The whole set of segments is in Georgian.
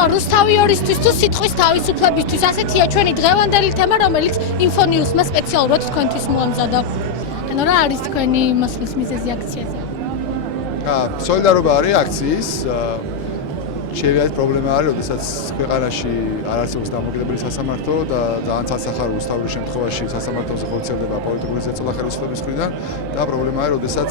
ხოლო რუსთავიორისთვის თუ სიტყვის თავისუფლებისთვის ასეთია ჩვენი დღევანდელი თემა, რომელიც ინფონიუსმა სპეციალურად თქვენთვის მოამზადა. ანუ რა არის თქვენი მოსვლის მიზეზი აქციაზე? სოლიდარობა არის აქციის შევიარეთ პრობლემა არის, როდესაც ქვეყანაში არ არსებობს დამოუკიდებელი სასამართლო და ძალიან ცალსახარ უსტავრის შემთხვევაში სასამართლოზე ხორციელდება პოლიტიკური ზეწოლა ხელისუფლების მხრიდან და პრობლემა არის, როდესაც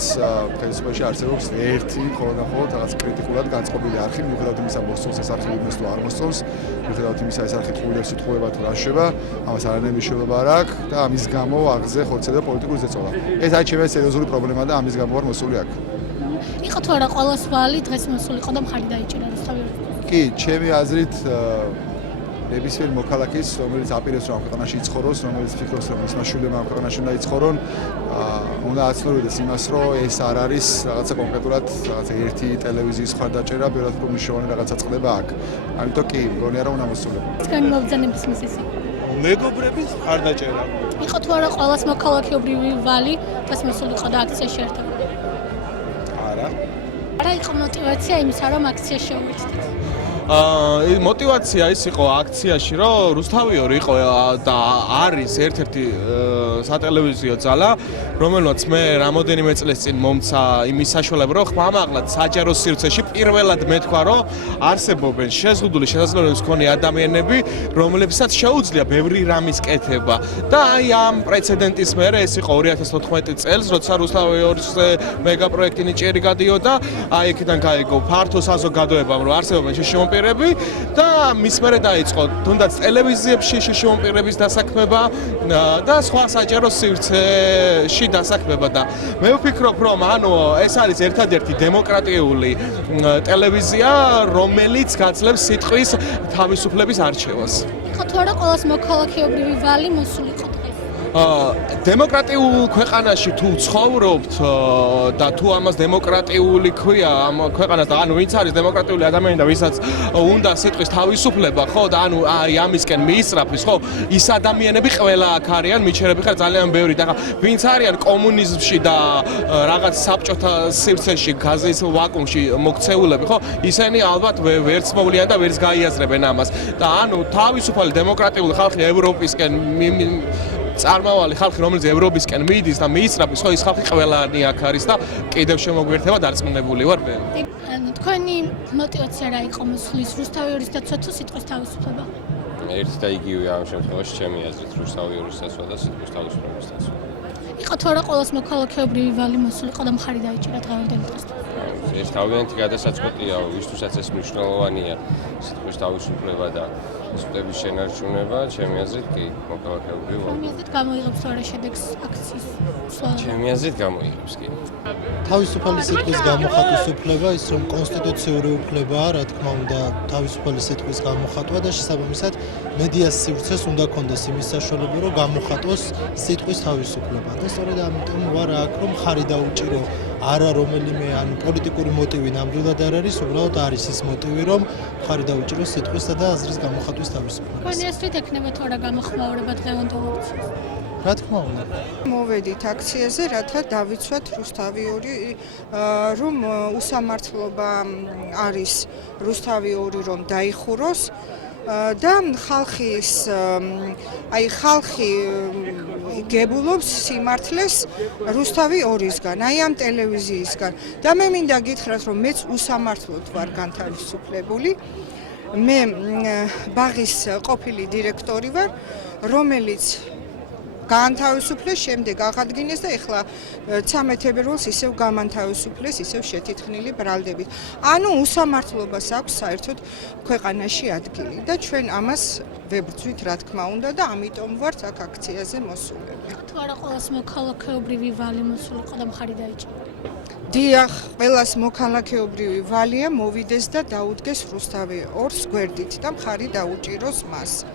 ხელისუფლებაში არსებობს ერთი მხოლოდ რაღაც კრიტიკულად განწყობილი არხი, მიუხედავად იმისა, მოსწონს ეს არხი იმას თუ არ მოსწონს, მიუხედავად იმისა, ეს არხი ტყუილებს იტყუება თუ რა შევა, ამას არანაირი მნიშვნელობა არ აქვს და ამის გამო აღზე ხორციელდება პოლიტიკური ზეწოლა. ეს არის ჩემი სერიოზული პრობლემა და ამის გამო ვარ მოსული აქ. იყო თუ არა ყოველს ვალი დღეს მოსულიყო და მხარი დაიჭირა რუსთავიორისთვის? კი, ჩემი აზრით ნებისმიერ მოქალაქის, რომელიც აპირებს რომ ქვეყანაში იცხოვროს, რომელიც ფიქრობს რომ მისმა შვილებმა ამ ქვეყანაში უნდა იცხოვრონ, უნდა აცნობდეს იმას, რომ ეს არ არის რაღაცა კონკრეტულად რაღაცა ერთი ტელევიზიის მხარდაჭერა, ბევრად უფრო მნიშვნელოვანი რაღაცა წყდება აქ. ამიტომ კი, მგონია რომ უნდა მოსულებო. თქვენი მობრძანების მიზეზი? მეგობრების მხარდაჭერა. იყო თუ არა ყოველს მოქალაქეობრივი ვალი დღეს მოსულიყო და აქციაში შეერთებული? რა იყო мотивация იმისა, რომ აქცია შეუერთდით? мотивация ის იყო აქციაში, რომ რუსთავიორი იყო და არის ერთ-ერთი სატელევიზიო ძალა, რომელსაც მე რამოდენიმე წელს წინ მომცა იმის საშუალება, რომ ხმამაღლად საჯარო სივრცეში პირველად მეთქვა, რომ არსებობენ შეზღუდული შესაძლებლობების მქონე ადამიანები, რომლებსაც შეუძლია ბევრი რამის კეთება. და აი ამ პრეცედენტის მერე ეს იყო 2014 წელს, როცა რუსთავიორზე მეგაპროექტი ნიჭიერი გადიოდა, აი იქიდან გაიგო ფართო საზოგადოებამ, რომ არსებობენ შიშიმოპირები და მის მერე დაიწყო თუნდაც ტელევიზიებში შიშიმოპირების დასაქმება და სხვა საჯარო სივრცეში დასაქმება და მე ვფიქრობ, რომ ანუ ეს არის ერთადერთი დემოკრატიული ტელევიზია, რომელიც გაძლევს სიტყვის თავისუფლების არჩევას. იყო თუ არა ყოველს მოქალაქეობრივი ვალი მოსულიყო? დემოკრატიულ ქვეყანაში თუ ცხოვრობთ და თუ ამას დემოკრატიული ქვია ამ ქვეყანა და ანუ ვინც არის დემოკრატიული ადამიანი და ვისაც უნდა სიტყვის თავისუფლება, ხო და ანუ აი ამისკენ მიისწრაფის, ხო, ის ადამიანები ყველა აქ არიან, მიჩერები ხარ ძალიან ბევრი და ვინც არიან კომუნიზმში და რაღაც საბჭოთა სივრცეში, გაზის ვაკუუმში მოქცეულები, ხო, ისინი ალბათ ვერც მოვლიან და ვერც გაიაზრებენ ამას. და ანუ თავისუფალი დემოკრატიული ხალხი ევროპისკენ წარმავალი ხალხი, რომელიც ევროპისკენ მიდის და მიისწრაფის, ხო, ის ხალხი ყველანი აქ არის და კიდევ შემოგვიერთება დარწმუნებული ვარ მე. ანუ თქვენი мотивация რა იყო მოსulis რუსთავიორის დაცვა თუ სიტყვის თავისუფლება? ერთი და იგივე ამ შემთხვევაში ჩემი აზრით რუსთავიორის დაცვა და სიტყვის თავისუფლების დაცვა. იყო თუ არა ყოველს მოქალაქეობრივი ვალი მოსულიყო და მხარი დაიჭირა დღევანდელი დღესთვის? ეს თავიანთი გადასაწყვეტია, ვისთვისაც ეს მნიშვნელოვანია სიტყვის თავისუფლება და სიტყვების შენარჩუნება, ჩემი აზრით კი მოქალაქეობრივი ვალი. ჩემი აზრით გამოიღებს თუ არა შედეგს აქციის? ჩემი აზრით გამოიღებს კი. თავისუფალი სიტყვის გამოხატვის უფლება ის რომ კონსტიტუციური უფლებაა, რა თქმა უნდა, თავისუფალი სიტყვის გამოხატვა და შესაბამისად მედიას სივრცეს უნდა კონდეს იმის საშუალება, რომ გამოხატოს სიტყვის თავისუფლება. და სწორედ ამიტომ ვარ აქ, რომ ხარი დაუჭირო არა რომელიმე ან პოლიტიკური მოტივი ნამდვილად არ არის, უბრალოდ არის ის მოტივი, რომ ხარი დაუჭიროს სიტყვისა და აზრის გამოხატვის თავისუფლებას. თქვენი აზრით ექნება თუ არა გამოხმაურება დღევანდელ აქციას? რა თქმა უნდა. მოვედით აქციაზე, რათა დავიცვათ რუსთავიორი, რომ უსამართლობა არის რუსთავიორი რომ დაიხუროს და ხალხი გებულობს სიმართლეს რუსთავიორისგან, აი ამ ტელევიზიისგან. და მე მინდა გითხრათ, რომ მეც უსამართლოდ ვარ განთავისუფლებული. მე ბაღის ყოფილი დირექტორი ვარ, რომელიც გაანთავისუფლეს, შემდეგ აღადგინეს და ეხლა 13 თებერვალს ისევ გამანთავისუფლეს, ისევ შეთითხნილი ბრალდებით. ანუ უსამართლობას აქვს საერთოდ ქვეყანაში ადგილი და ჩვენ ამას ვებრძვით, რა თქმა უნდა და ამიტომ ვართ აქ აქციაზე მოსულები. თუ არა ყოველს მოქალაქეობრივი ვალი მოსულიყო და მხარი დაიჭირა? დიახ, ყველას მოქალაქეობრივი ვალია მოვიდეს და დაუდგეს რუსთავიორს გვერდით და მხარი დაუჭიროს მას.